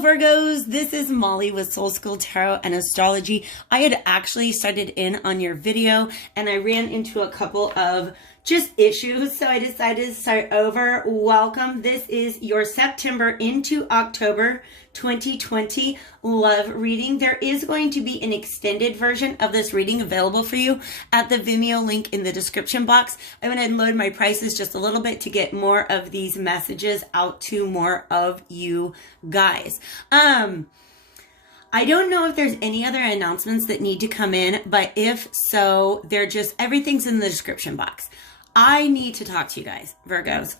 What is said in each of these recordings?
Hello Virgos, this is Molly with Soul School Tarot and Astrology. I had actually started in on your video and I ran into a couple of just issues, so I decided to start over. Welcome. This is your September into October 2020 love reading. There is going to be an extended version of this reading available for you at the Vimeo link in the description box. I went ahead and lowered my prices just a little bit to get more of these messages out to more of you guys. I don't know if there's any other announcements that need to come in, but if so, they're just, everything's in the description box. I need to talk to you guys, Virgos.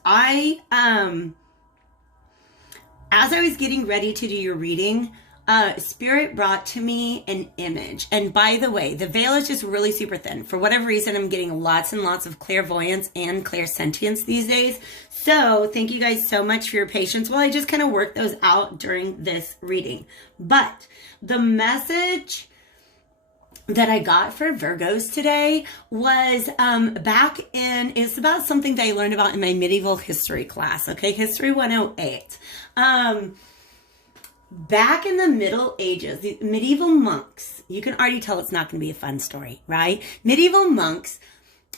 As I was getting ready to do your reading, Spirit brought to me an image. And by the way, the veil is just really super thin. For whatever reason, I'm getting lots and lots of clairvoyance and clairsentience these days. So thank you guys so much for your patience while I just kind of work those out during this reading. But the message that I got for Virgos today was it's about something that I learned about in my medieval history class, okay? History 108. Back in the Middle Ages, the medieval monks, you can already tell it's not going to be a fun story, right? Medieval monks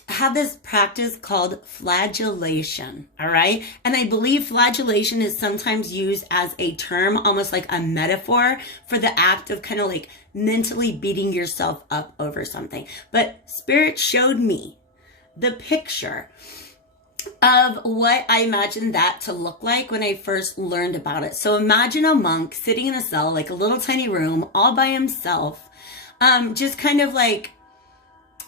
had this practice called flagellation, all right? And I believe flagellation is sometimes used as a term, almost like a metaphor for the act of kind of like mentally beating yourself up over something. But Spirit showed me the picture of what I imagined that to look like when I first learned about it. So imagine a monk sitting in a cell, like a little tiny room, all by himself, just kind of like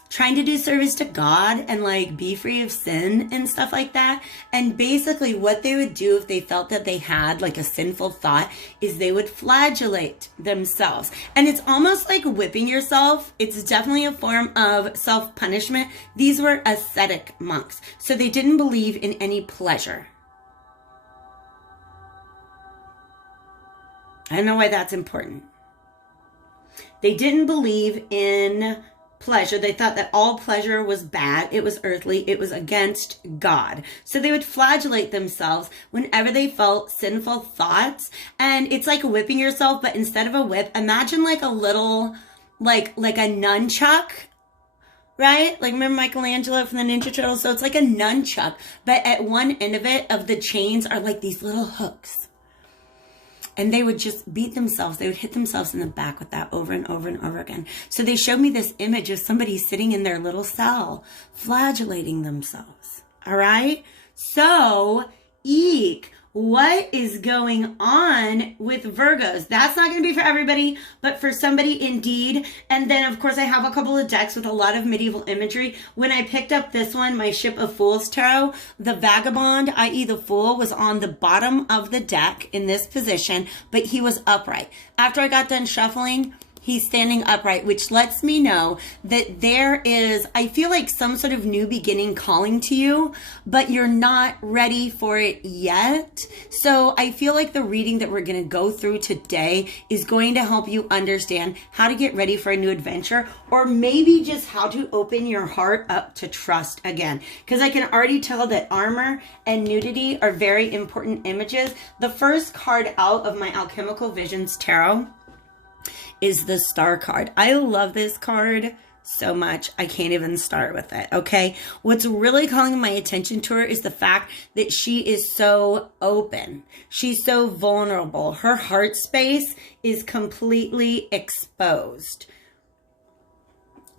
trying to do service to God and like be free of sin and stuff like that. And basically what they would do if they felt that they had like a sinful thought is they would flagellate themselves. And it's almost like whipping yourself. It's definitely a form of self-punishment. These were ascetic monks, so they didn't believe in any pleasure. I don't know why that's important. They didn't believe in pleasure. They thought that all pleasure was bad. It was earthly. It was against God. So they would flagellate themselves whenever they felt sinful thoughts. And it's like whipping yourself, but instead of a whip, imagine like a little, like a nunchuck, right? Like remember Michelangelo from the Ninja Turtles? So it's like a nunchuck, but at one end of it, of the chains are like these little hooks. And they would just beat themselves. They would hit themselves in the back with that over and over and over again. So they showed me this image of somebody sitting in their little cell, flagellating themselves. All right? So, eek, what is going on with Virgos? That's not going to be for everybody, but for somebody indeed. And then, of course, I have a couple of decks with a lot of medieval imagery. When I picked up this one, my Ship of Fools tarot, the vagabond, i.e. the fool, was on the bottom of the deck in this position, but he was upright. After I got done shuffling, he's standing upright, which lets me know that there is, I feel like, some sort of new beginning calling to you, but you're not ready for it yet. So I feel like the reading that we're going to go through today is going to help you understand how to get ready for a new adventure, or maybe just how to open your heart up to trust again. Because I can already tell that armor and nudity are very important images. The first card out of my Alchemical Visions tarot is the Star card. I love this card so much. I can't even start with it, okay? What's really calling my attention to her is the fact that she is so open. She's so vulnerable. Her heart space is completely exposed.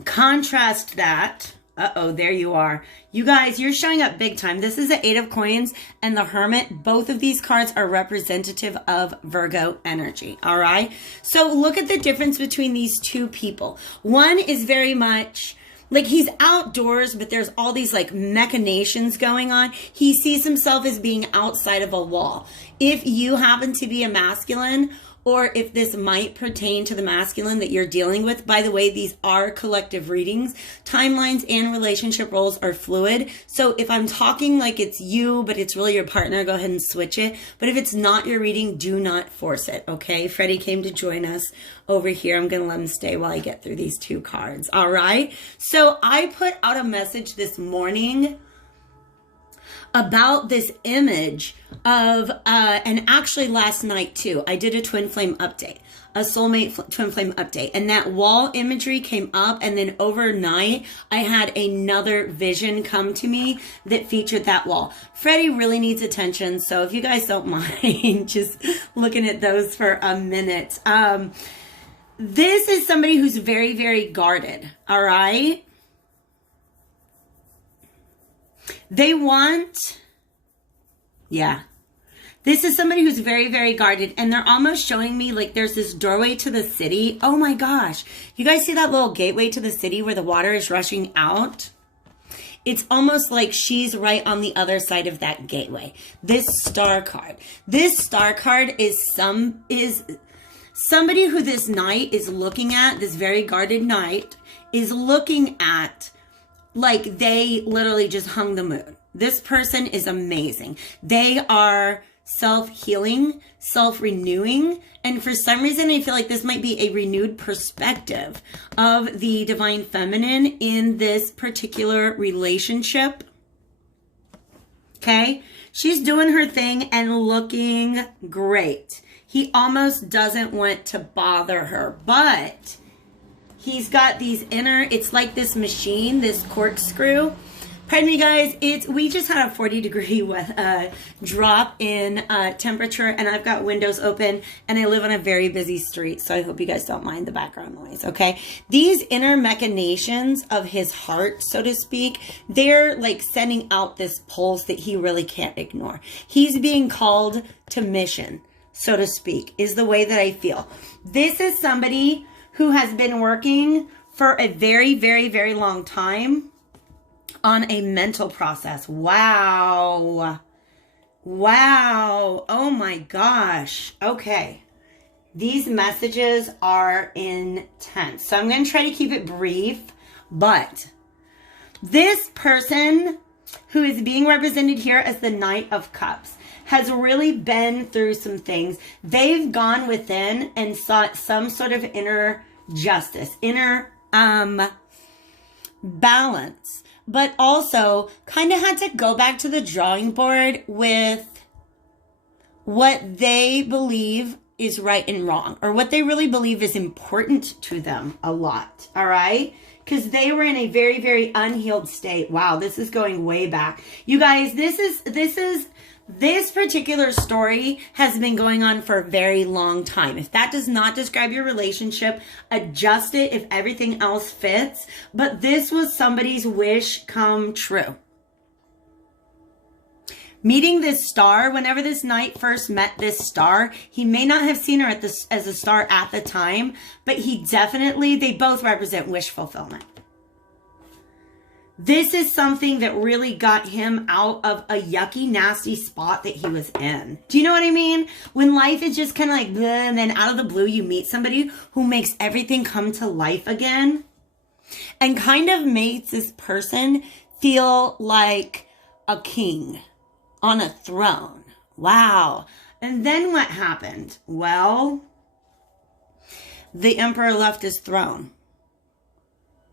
Contrast that. Uh-oh, there you are. You guys, you're showing up big time. This is the Eight of Coins and the Hermit. Both of these cards are representative of Virgo energy, all right? So look at the difference between these two people. One is very much like he's outdoors, but there's all these like machinations going on. He sees himself as being outside of a wall. If you happen to be a masculine, or if this might pertain to the masculine that you're dealing with. By the way, these are collective readings. Timelines and relationship roles are fluid. So if I'm talking like it's you, but it's really your partner, go ahead and switch it. But if it's not your reading, do not force it, okay? Freddie came to join us over here. I'm going to let him stay while I get through these two cards, all right? So I put out a message this morning about this image of, and actually last night too, I did a twin flame update, a soulmate twin flame update, and that wall imagery came up, and then overnight I had another vision come to me that featured that wall. Freddie really needs attention, so if you guys don't mind just looking at those for a minute. This is somebody who's very, very guarded, all right? They want, yeah. This is somebody who's very, very guarded, and they're almost showing me like there's this doorway to the city. Oh my gosh. You guys see that little gateway to the city where the water is rushing out? It's almost like she's right on the other side of that gateway. This star card. This star card is somebody who this knight is looking at, this very guarded knight, is looking at like they literally just hung the moon. This person is amazing. They are self-healing, self-renewing, and for some reason I feel like this might be a renewed perspective of the divine feminine in this particular relationship. Okay? She's doing her thing and looking great. He almost doesn't want to bother her, but he's got these inner, it's like this machine, this corkscrew. Pardon me, guys. We just had a 40-degree drop in temperature, and I've got windows open, and I live on a very busy street, so I hope you guys don't mind the background noise, okay? These inner machinations of his heart, so to speak, they're like sending out this pulse that he really can't ignore. He's being called to mission, so to speak, is the way that I feel. This is somebody who has been working for a very, very, very long time on a mental process. Wow. Wow. Oh my gosh. Okay. These messages are intense. So I'm going to try to keep it brief, but this person who is being represented here as the Knight of Cups has really been through some things. They've gone within and sought some sort of inner justice, inner balance, but also kind of had to go back to the drawing board with what they believe is right and wrong, or what they really believe is important to them a lot, all right? Because they were in a very, very unhealed state. Wow, this is going way back. You guys, this particular story has been going on for a very long time. If that does not describe your relationship, adjust it if everything else fits. But this was somebody's wish come true. Meeting this star, whenever this knight first met this star, he may not have seen her as a star at the time, but they both represent wish fulfillment. This is something that really got him out of a yucky, nasty spot that he was in. Do you know what I mean? When life is just kind of like, bleh, and then out of the blue, you meet somebody who makes everything come to life again and kind of makes this person feel like a king on a throne. Wow. And then what happened? Well, the emperor left his throne.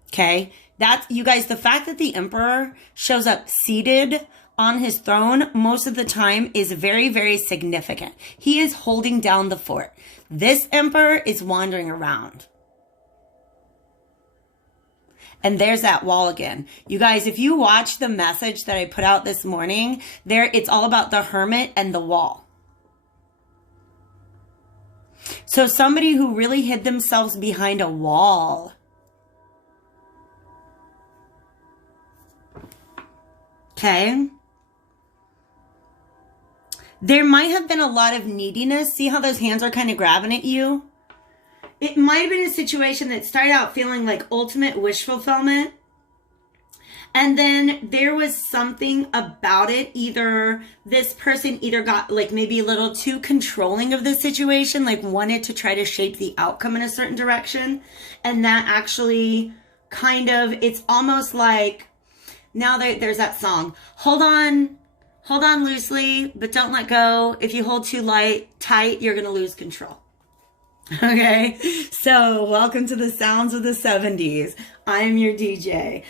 Okay? That's, you guys, the fact that the emperor shows up seated on his throne most of the time is very, very significant. He is holding down the fort. This emperor is wandering around. And there's that wall again. You guys, if you watch the message that I put out this morning, it's all about the hermit and the wall. So somebody who really hid themselves behind a wall. Okay. There might have been a lot of neediness. See how those hands are kind of grabbing at you? It might have been a situation that started out feeling like ultimate wish fulfillment. And then there was something about it. Either this person got like maybe a little too controlling of the situation, like wanted to try to shape the outcome in a certain direction. And that actually kind of, it's almost like, now there's that song, hold on loosely, but don't let go. If you hold too tight, you're going to lose control. Okay, so welcome to the sounds of the 70s. I'm your DJ.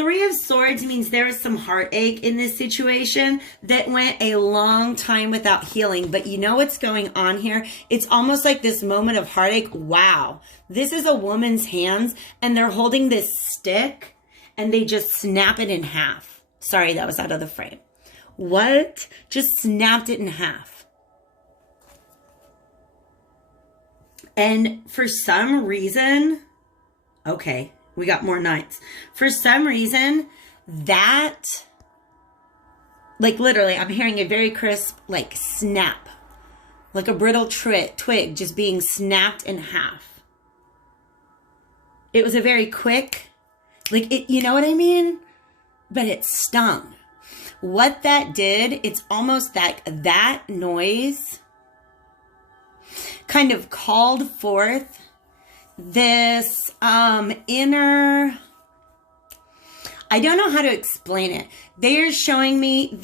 Three of Swords means there is some heartache in this situation that went a long time without healing. But you know what's going on here? It's almost like this moment of heartache. Wow. This is a woman's hands and they're holding this stick and they just snap it in half. Sorry, that was out of the frame. What? Just snapped it in half. And for some reason, okay, we got more knights. For some reason, that, like literally, I'm hearing a very crisp, like snap. Like a brittle twig just being snapped in half. It was a very quick, like, it, you know what I mean? But it stung. What that did, it's almost like that noise kind of called forth this inner, I don't know how to explain it. They're showing me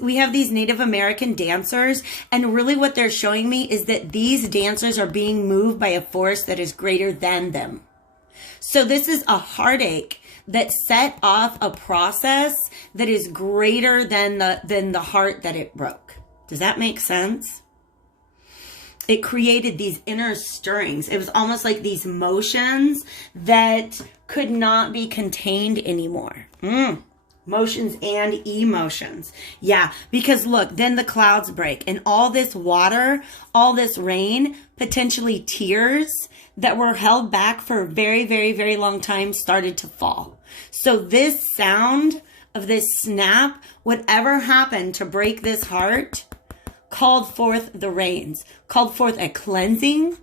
we have these Native American dancers, and really what they're showing me is that these dancers are being moved by a force that is greater than them. So this is a heartache that set off a process that is greater than the heart that it broke. Does that make sense? It created these inner stirrings. It was almost like these motions that could not be contained anymore. Motions and emotions. Yeah, because look, then the clouds break and all this water, all this rain, potentially tears that were held back for a very, very, very long time started to fall. So this sound of this snap, whatever happened to break this heart, called forth the rains, called forth a cleansing,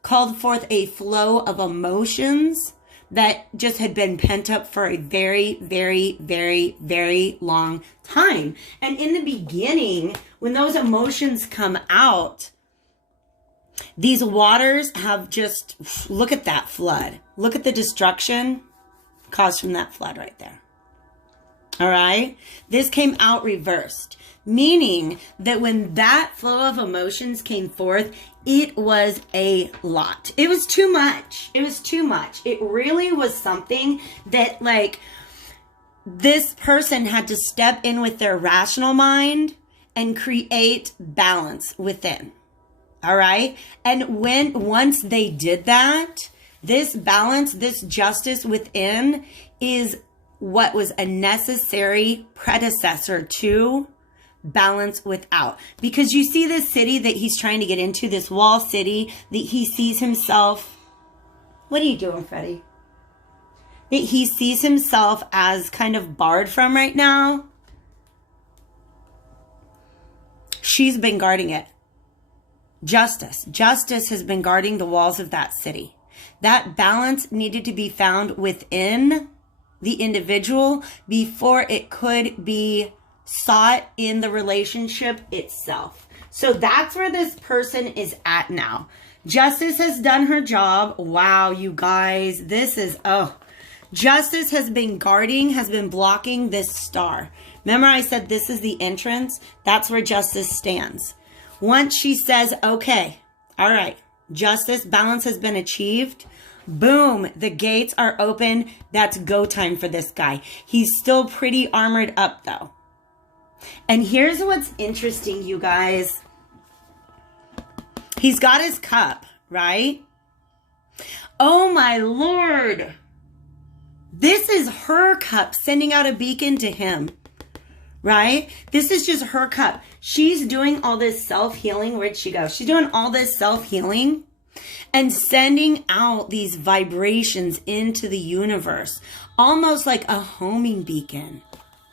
called forth a flow of emotions that just had been pent up for a very, very, very, very long time. And in the beginning, when those emotions come out, these waters have just, look at that flood. Look at the destruction caused from that flood right there. All right. This came out reversed, meaning that when that flow of emotions came forth, it was a lot. It was too much. It was too much. It really was something that, like, this person had to step in with their rational mind and create balance within. All right. And once they did that, this balance, this justice within is what was a necessary predecessor to balance without. Because you see this city that he's trying to get into, this wall city that he sees himself. What are you doing, Freddie? That he sees himself as kind of barred from right now. She's been guarding it. Justice has been guarding the walls of that city. That balance needed to be found within the individual before it could be sought in the relationship itself. So that's where this person is at now. Justice has done her job. Wow, you guys, this is, Justice has been guarding, has been blocking this star. Remember I said this is the entrance? That's where Justice stands. Once she says, okay, all right, justice, balance has been achieved. Boom, the gates are open. That's go time for this guy. He's still pretty armored up though. And here's what's interesting, you guys. He's got his cup, right? Oh my Lord. This is her cup sending out a beacon to him, right? This is just her cup. She's doing all this self-healing. Where'd she go? She's doing all this self-healing and sending out these vibrations into the universe, almost like a homing beacon.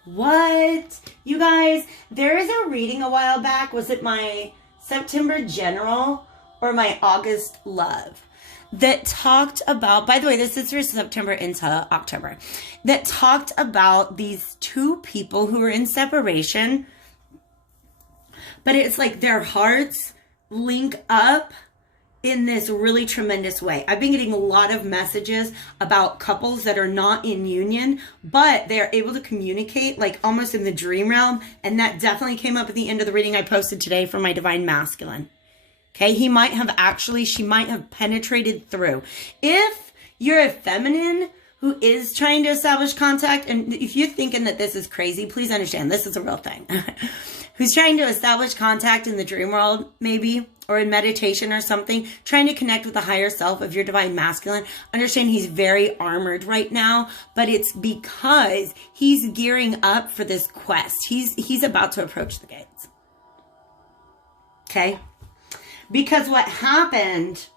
What? You guys, there is a reading a while back. Was it my September General or my August Love? That talked about, by the way, this is for September into October, that talked about these two people who were in separation, but it's like their hearts link up in this really tremendous way. I've been getting a lot of messages about couples that are not in union, but they're able to communicate like almost in the dream realm. And that definitely came up at the end of the reading I posted today for my Divine Masculine. Okay, she might have penetrated through. If you're a feminine who is trying to establish contact, and if you're thinking that this is crazy, please understand this is a real thing. Who's trying to establish contact in the dream world, maybe, or in meditation or something, trying to connect with the higher self of your divine masculine. Understand he's very armored right now, but it's because he's gearing up for this quest. He's about to approach the gates. Okay? Because what happened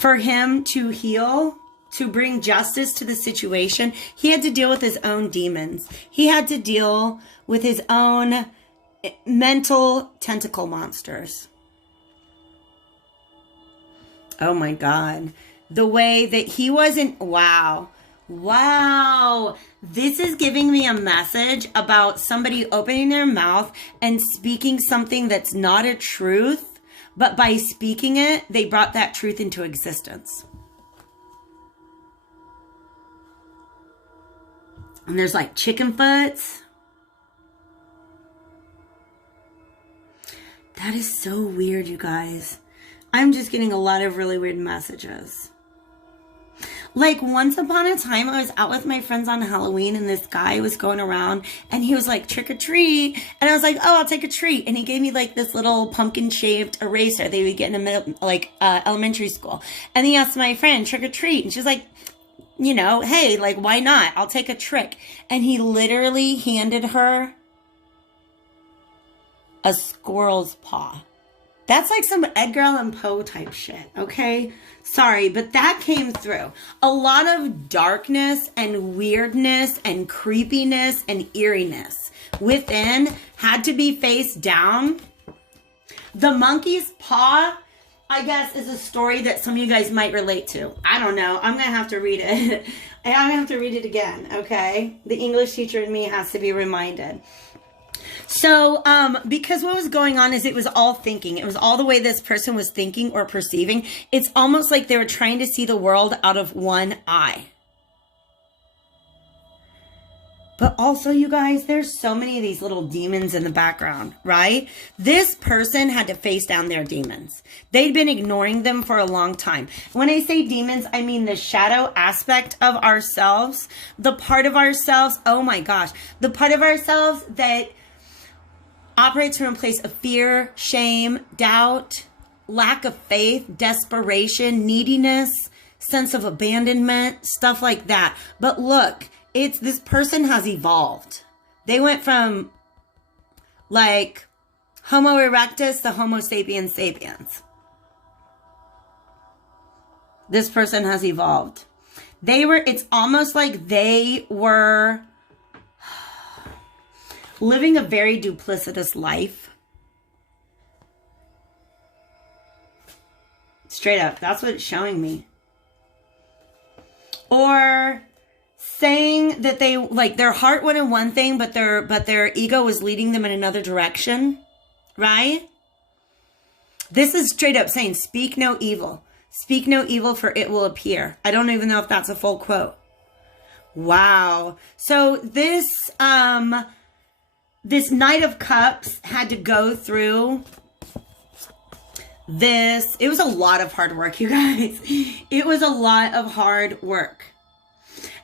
for him to heal, to bring justice to the situation, he had to deal with his own demons. He had to deal with his own mental tentacle monsters. Oh my God. The way that he wasn't, wow. This is giving me a message about somebody opening their mouth and speaking something that's not a truth, but by speaking it, they brought that truth into existence. And there's like chicken foots. That is so weird, you guys. I'm just getting a lot of really weird messages. Like once upon a time, I was out with my friends on Halloween and this guy was going around and he was like, trick or treat. And I was like, oh, I'll take a treat. And he gave me like this little pumpkin shaped eraser they would get in the middle, like elementary school. And he asked my friend, trick or treat. And she was like, you know, hey, like, why not? I'll take a trick. And he literally handed her a squirrel's paw. That's like some Edgar Allan Poe type shit, okay? Sorry, but that came through. A lot of darkness and weirdness and creepiness and eeriness within had to be face down. The monkey's paw, I guess, is a story that some of you guys might relate to. I don't know. I'm going to have to read it. I'm going to have to read it again, okay? The English teacher in me has to be reminded. So, because what was going on is it was all thinking. It was all the way this person was thinking or perceiving. It's almost like they were trying to see the world out of one eye. But also, you guys, there's so many of these little demons in the background, right? This person had to face down their demons. They'd been ignoring them for a long time. When I say demons, I mean the shadow aspect of ourselves, the part of ourselves, oh my gosh, the part of ourselves that operates from a place of fear, shame, doubt, lack of faith, desperation, neediness, sense of abandonment, stuff like that. But look, this person has evolved. They went from like Homo erectus to Homo sapiens sapiens. This person has evolved. It's almost like they were living a very duplicitous life. Straight up, that's what it's showing me. Or saying that they, like, their heart went in one thing, but their ego was leading them in another direction, right? This is straight up saying, speak no evil. Speak no evil, for it will appear. I don't even know if that's a full quote. Wow. So this Knight of Cups had to go through this. It was a lot of hard work, you guys. It was a lot of hard work.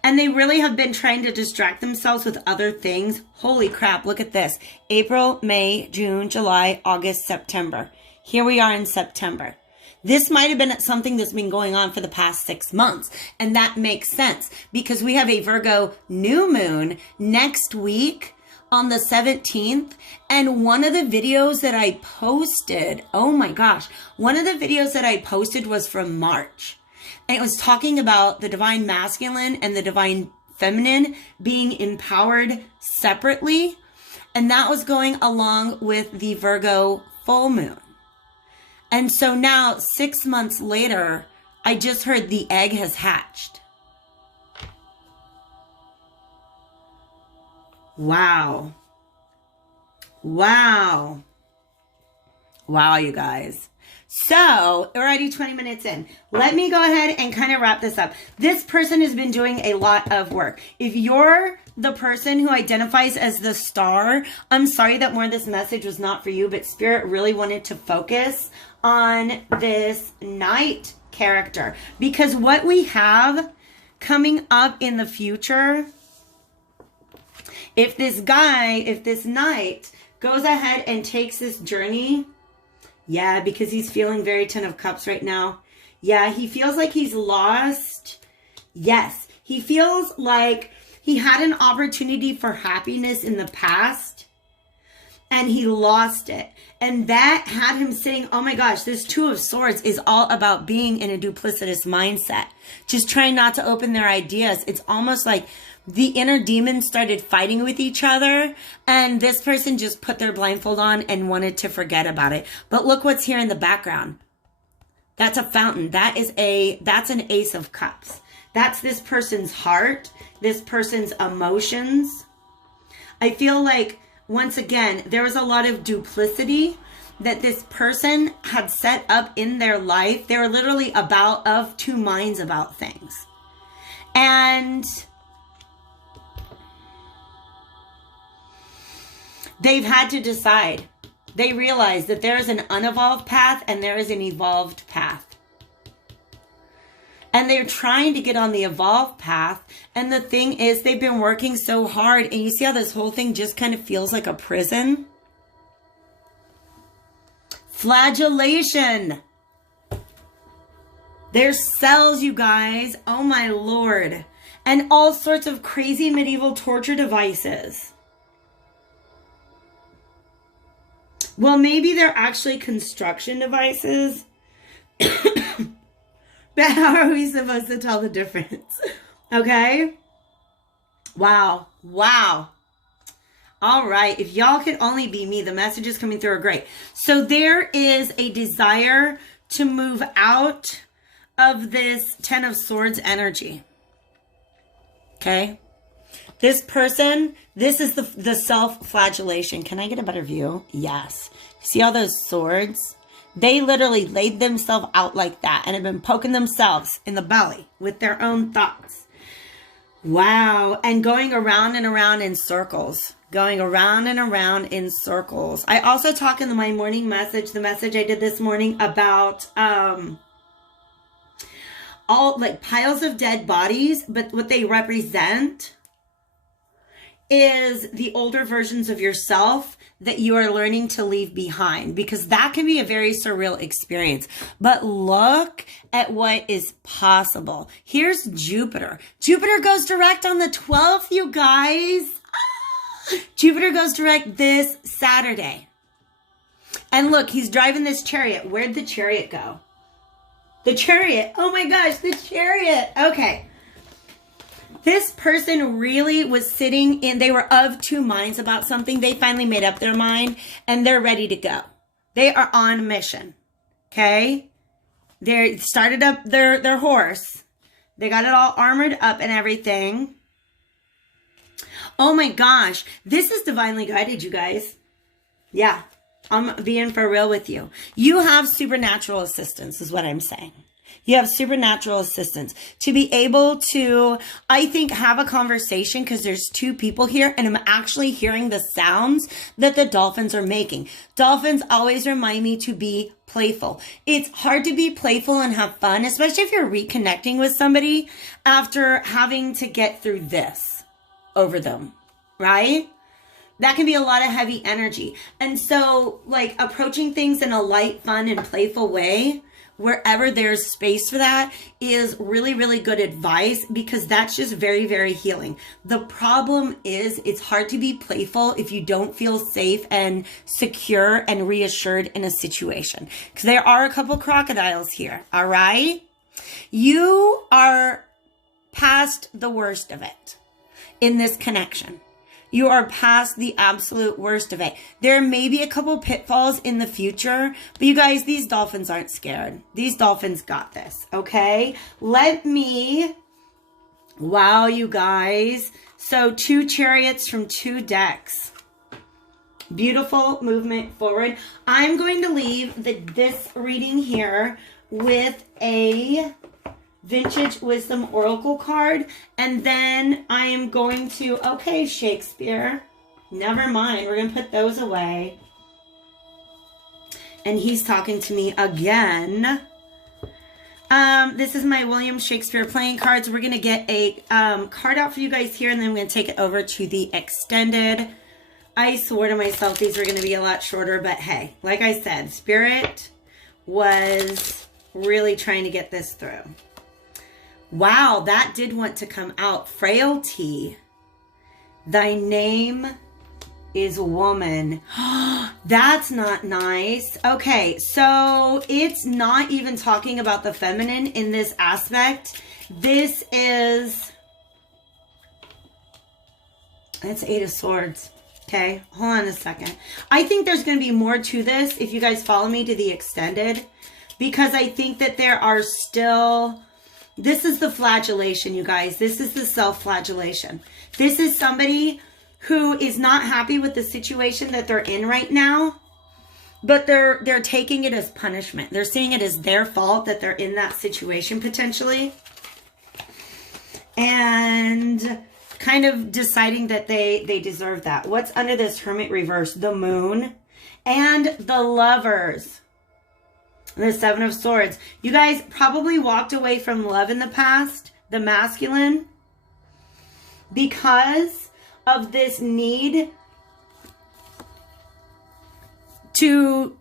And they really have been trying to distract themselves with other things. Holy crap, look at this. April, May, June, July, August, September. Here we are in September. This might have been something that's been going on for the past 6 months. And that makes sense because we have a Virgo new moon next week on the 17th. And one of the videos that I posted, oh my gosh, one of the videos that I posted was from March. And it was talking about the divine masculine and the divine feminine being empowered separately. And that was going along with the Virgo full moon. And so now, 6 months later, I just heard the egg has hatched. Wow. Wow. Wow, you guys. So, we're already 20 minutes in. Let me go ahead and kind of wrap this up. This person has been doing a lot of work. If you're the person who identifies as the star, I'm sorry that more of this message was not for you, but Spirit really wanted to focus on this Knight character. Because what we have coming up in the future, if this knight goes ahead and takes this journey, yeah, because he's feeling very 10 of Cups right now. Yeah, he feels like he's lost. Yes, he feels like he had an opportunity for happiness in the past and he lost it. And that had him saying, oh my gosh, this Two of Swords is all about being in a duplicitous mindset. Just trying not to open their ideas. It's almost like the inner demons started fighting with each other and this person just put their blindfold on and wanted to forget about it. But look what's here in the background. That's a fountain. That's an Ace of Cups. That's this person's heart, this person's emotions. I feel like, once again, there was a lot of duplicity that this person had set up in their life. They were literally of two minds about things. And they've had to decide. They realize that there is an unevolved path and there is an evolved path. And they're trying to get on the evolved path. And the thing is, they've been working so hard. And you see how this whole thing just kind of feels like a prison? Flagellation. There's cells, you guys. Oh my Lord. And all sorts of crazy medieval torture devices. Well, maybe they're actually construction devices. But how are we supposed to tell the difference? Okay? Wow. Wow. All right. If y'all could only be me, the messages coming through are great. So there is a desire to move out of this Ten of Swords energy. Okay? This person, this is the self-flagellation. Can I get a better view? Yes. See all those swords? They literally laid themselves out like that and have been poking themselves in the belly with their own thoughts. Wow. And going around and around in circles. Going around and around in circles. I also talk in my morning message, the message I did this morning, about all like piles of dead bodies, but what they represent is the older versions of yourself that you are learning to leave behind, because that can be a very surreal experience. But look at what is possible. Here's Jupiter. Jupiter goes direct on the 12th, you guys. Jupiter goes direct this Saturday. And look, he's driving this chariot. Where'd the chariot go? The chariot. Oh my gosh, the chariot. Okay. This person really was sitting in, they were of two minds about something. They finally made up their mind and they're ready to go. They are on mission. Okay? They started up their horse. They got it all armored up and everything. Oh my gosh. This is divinely guided, you guys. Yeah. I'm being for real with you. You have supernatural assistance is what I'm saying. You have supernatural assistance to be able to, I think, have a conversation, because there's two people here and I'm actually hearing the sounds that the dolphins are making. Dolphins always remind me to be playful. It's hard to be playful and have fun, especially if you're reconnecting with somebody after having to get through this over them, right? That can be a lot of heavy energy. And so, like, approaching things in a light, fun, and playful way, wherever there's space for that, is really, really good advice, because that's just very, very healing. The problem is it's hard to be playful if you don't feel safe and secure and reassured in a situation, because there are a couple crocodiles here. All right. You are past the worst of it in this connection. You are past the absolute worst of it. There may be a couple pitfalls in the future, but you guys, these dolphins aren't scared. These dolphins got this, okay? Wow, you guys. So 2 chariots from 2 decks. Beautiful movement forward. I'm going to leave this reading here with a Vintage Wisdom Oracle card, and then I am going to, okay, Shakespeare, never mind, we're going to put those away. And he's talking to me again. This is my William Shakespeare playing cards. We're going to get a card out for you guys here, and then I'm going to take it over to the extended. I swore to myself these were going to be a lot shorter, but hey, like I said, Spirit was really trying to get this through. Wow, that did want to come out. Frailty. Thy name is woman. That's not nice. Okay, so it's not even talking about the feminine in this aspect. This is, that's Eight of Swords. Okay, hold on a second. I think there's going to be more to this if you guys follow me to the extended, because I think that there are still, this is the flagellation, you guys. This is the self-flagellation. This is somebody who is not happy with the situation that they're in right now, but they're taking it as punishment. They're seeing it as their fault that they're in that situation potentially. And kind of deciding that they deserve that. What's under this Hermit reverse? The Moon and the Lovers. The Seven of Swords. You guys probably walked away from love in the past, the masculine, because of this need to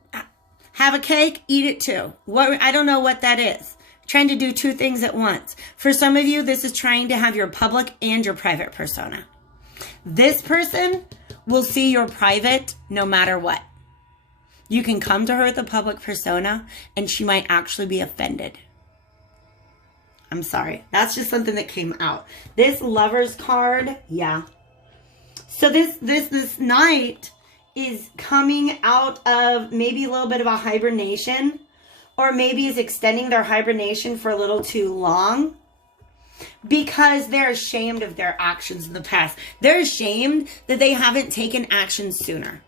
have a cake, eat it too. I don't know what that is. Trying to do two things at once. For some of you, this is trying to have your public and your private persona. This person will see your private no matter what. You can come to her with a public persona and she might actually be offended. I'm sorry. That's just something that came out. This Lovers card, yeah. So this Knight is coming out of maybe a little bit of a hibernation, or maybe is extending their hibernation for a little too long because they're ashamed of their actions in the past. They're ashamed that they haven't taken action sooner.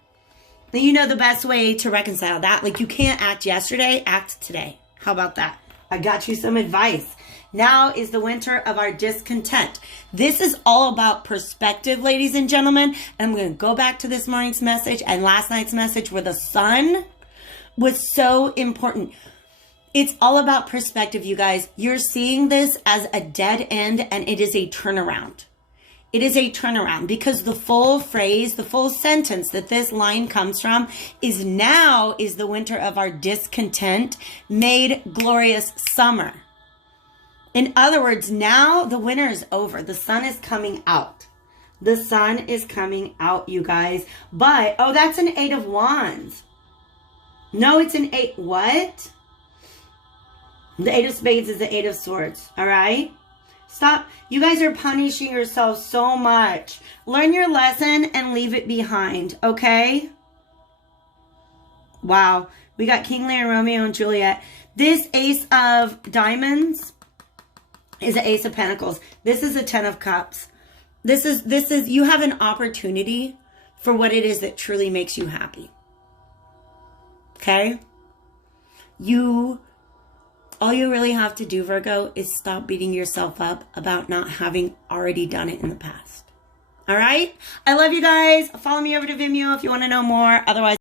And you know the best way to reconcile that? Like, you can't act yesterday, act today. How about that? I got you some advice. Now is the winter of our discontent. This is all about perspective, ladies and gentlemen. And I'm going to go back to this morning's message and last night's message where the sun was so important. It's all about perspective, you guys. You're seeing this as a dead end, and it is a turnaround. It is a turnaround because the full phrase, the full sentence that this line comes from is, now is the winter of our discontent made glorious summer. In other words, now the winter is over. The sun is coming out. The sun is coming out, you guys. But, oh, that's an Eight of Wands. No, it's an eight. What? The Eight of Spades is the Eight of Swords. All right? Stop. You guys are punishing yourselves so much. Learn your lesson and leave it behind. Okay? Wow. We got King Lear and Romeo and Juliet. This Ace of Diamonds is an Ace of Pentacles. This is a Ten of Cups. This is, you have an opportunity for what it is that truly makes you happy. Okay? All you really have to do, Virgo, is stop beating yourself up about not having already done it in the past. All right? I love you guys. Follow me over to Vimeo if you want to know more. Otherwise,